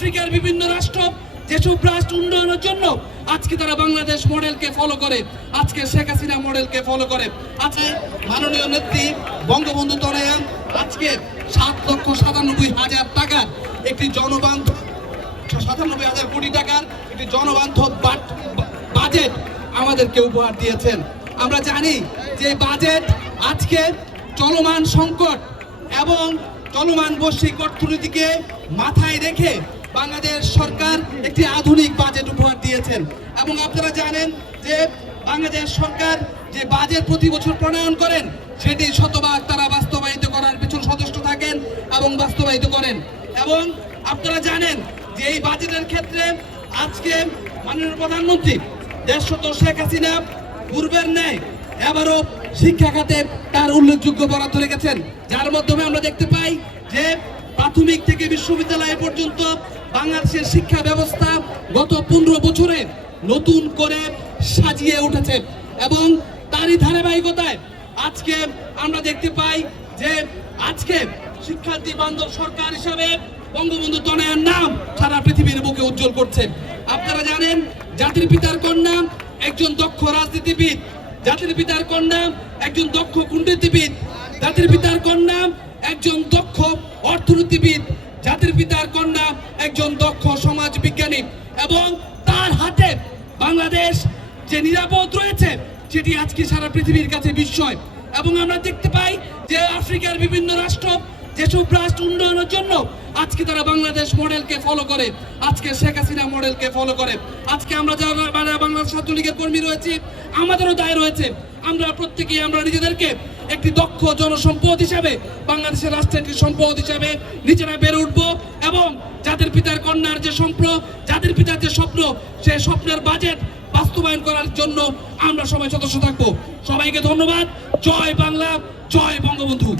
আফ্রিকার বিভিন্ন রাষ্ট্র যেসব রাষ্ট্র উন্নয়নের জন্য আজকে তারা বাংলাদেশ মডেলকে ফলো করে। আজকে শেখ হাসিনা মডেলকে ফলো করে। আজকে মাননীয় নেত্রী বঙ্গবন্ধু তনয়ান আজকে সাত লক্ষ সাতানব্বই হাজার টাকার একটি জনবান্ধব, সাতানব্বই হাজার কোটি টাকার একটি জনবান্ধব বাজেট আমাদেরকে উপহার দিয়েছেন। আমরা জানি যে বাজেট আজকে চলমান সংকট এবং চলমান বৈশ্বিক অর্থনীতিকে মাথায় রেখে বাংলাদেশ সরকার একটি আধুনিক বাজেট উপহার দিয়েছেন। এবং আপনারা জানেন যে বাংলাদেশ সরকার যে বাজেট প্রতি বছর প্রণয়ন করেন, সেটি শতভাগ তারা বাস্তবায়িত করার পিছন সদস্য থাকেন এবং বাস্তবায়িত করেন। এবং আপনারা জানেন যে এই বাজেটের ক্ষেত্রে আজকে মাননীয় প্রধানমন্ত্রী দেশত শেখ হাসিনা পূর্বের ন্যায় এবারও শিক্ষা খাতে তার উল্লেখযোগ্য বরাদ্দ রেখেছেন। যার মাধ্যমে আমরা দেখতে পাই যে প্রাথমিক থেকে বিশ্ববিদ্যালয় পর্যন্ত বাংলাদেশের শিক্ষা ব্যবস্থা গত পনেরো বছরে নতুন করে সাজিয়ে উঠেছে এবং তারই ধারাবাহিকতায় আজকে আমরা দেখতে পাই যে আজকে শিক্ষার্থী বান্ধব সরকার হিসাবে বঙ্গবন্ধু তনয়ের নাম সারা পৃথিবীর বুকে উজ্জ্বল করছে। আপনারা জানেন, জাতির পিতার কন্যা একজন দক্ষ রাজনীতিবিদ, জাতির পিতার কন্যা একজন দক্ষ কূটনীতিবিদ জাতির পিতার কন্যা একজন দক্ষ অর্থনীতিবিদ, জাতির পিতার কন্যা, একজন দক্ষ সমাজ বিজ্ঞানী এবং তার হাতে বাংলাদেশ যে নিরাপদ রয়েছে, সেটি আজকে সারা পৃথিবীর কাছে বিস্ময়। এবং আমরা দেখতে পাই যে আফ্রিকার বিভিন্ন রাষ্ট্র যেসব রাষ্ট্র উন্নয়নের জন্য আজকে তারা বাংলাদেশ মডেলকে ফলো করে। আজকে শেখ হাসিনা মডেলকে ফলো করে। আজকে আমরা যারা বাংলাদেশ ছাত্রলীগের কর্মী রয়েছি, আমাদেরও দায় রয়েছে। আমরা প্রত্যেকেই, আমরা নিজেদেরকে একটি দক্ষ জনসম্পদ হিসাবে বাংলাদেশের রাষ্ট্রের একটি সম্পদ হিসাবে নিজেরা বেড়ে উঠবো এবং জাতির পিতার কন্যার যে সম্প্র জাতির পিতার যে স্বপ্ন, সে স্বপ্নের বাজেট বাস্তবায়ন করার জন্য আমরা সবাই সদস্য থাকব। সবাইকে ধন্যবাদ। জয় বাংলা, জয় বঙ্গবন্ধু।